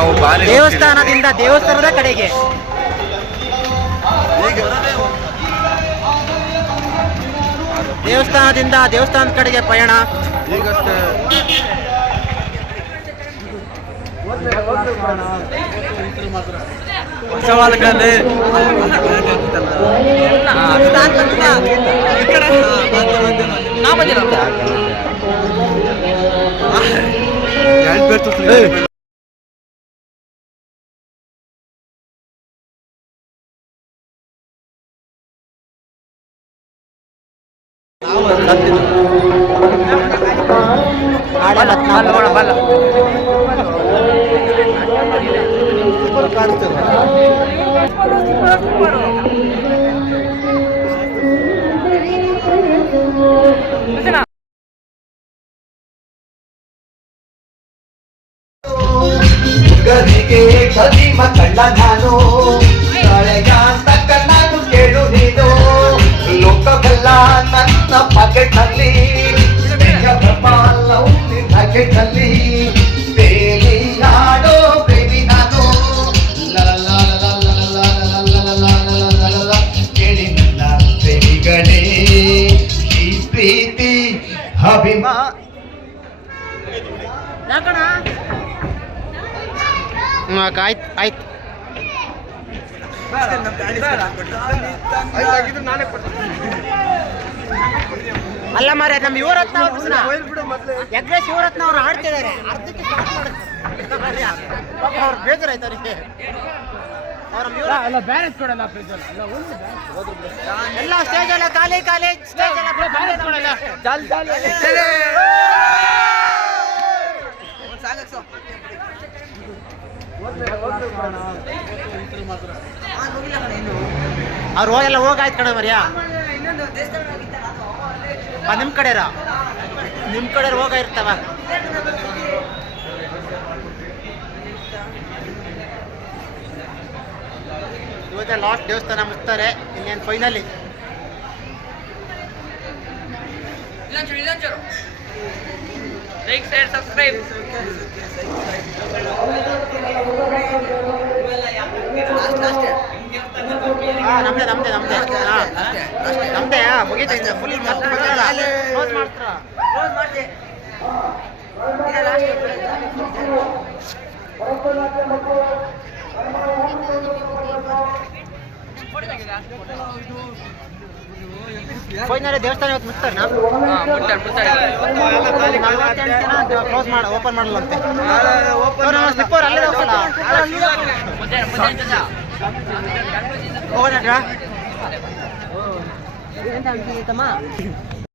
ನಾವು ದೇವಸ್ಥಾನದಿಂದ ದೇವಸ್ಥಾನದ ಕಡೆಗೆ. ದೇವಸ್ಥಾನದಿಂದ ದೇವಸ್ಥಾನದ ಕಡೆಗೆ ಪಯಣ. ಈಗಷ್ಟೇ. कधी के कधी मकडला घालो ಮಗನೇ ಈ ಪ್ರೀತಿ ಅಭಿಮಾ ಆಯ್ತು ಆಯ್ತು. ಅಲ್ಲ ಮಾರ ನಮ್ಮ ಯುವರತ್ನ ಅವ್ರ ಯಗ್ರೇಶ್ ಯುವರತ್ನ ಅವ್ರು ಹಾಡ್ತಿದ್ದಾರೆ ಅರ್ಧಕ್ಕೆ ಅವ್ರು ಬೇಜಾರಾಯ್ತು ಅವರಿಗೆ. ಮಾಡಿದ್ರು ಬ್ಯಾಲೆನ್ಸ್ ಅವ್ರ ಎಲ್ಲ ಸ್ಟೇಜ್ ಅಲ್ಲ ಖಾಲಿ ಖಾಲಿ ಸ್ಟೇಜ್ ಅವ್ರು ಹೋಗೆಲ್ಲ ಹೋಗಾಯ್ತು ಕಡೆ ಮರ್ಯಾ. ನಿಮ್ಮ ನಿಮ್ ಕಡೆರ ನಿಮ್ ಕಡೆ ಹೋಗ ಇರ್ತಾವ ಇವತ್ತೇ ಲಾಸ್ಟ್ ದೇವಸ್ಥಾನ ಮುಚ್ತಾರೆ ಇನ್ನೇನು ಫೈನಲಿ ಲೈಕ್ ಶೇರ್ ಸಬ್ಸ್ಕ್ರೈಬ್ ನಮ್ದೆ ನಮ್ದೆ ನಮ್ದೆ. ಹಾ. ನಮ್ದೆ ಮುಗೀತು ಫುಲ್ ಕ್ಲೋಸ್ ಮಾಡ್ತಾರ ಫೈನಲ್ ದೇವಸ್ಥಾನ ಇವತ್ತು ಮುಟ್ತಾರೆ ಕ್ಲೋಸ್ ಮಾಡ ಓಪನ್ ಮಾಡಲ್ಲಂತೆ ಸ್ಲಿಪ್ಪರ್ ಅಲ್ಲೇ ಹೋಗೋಣ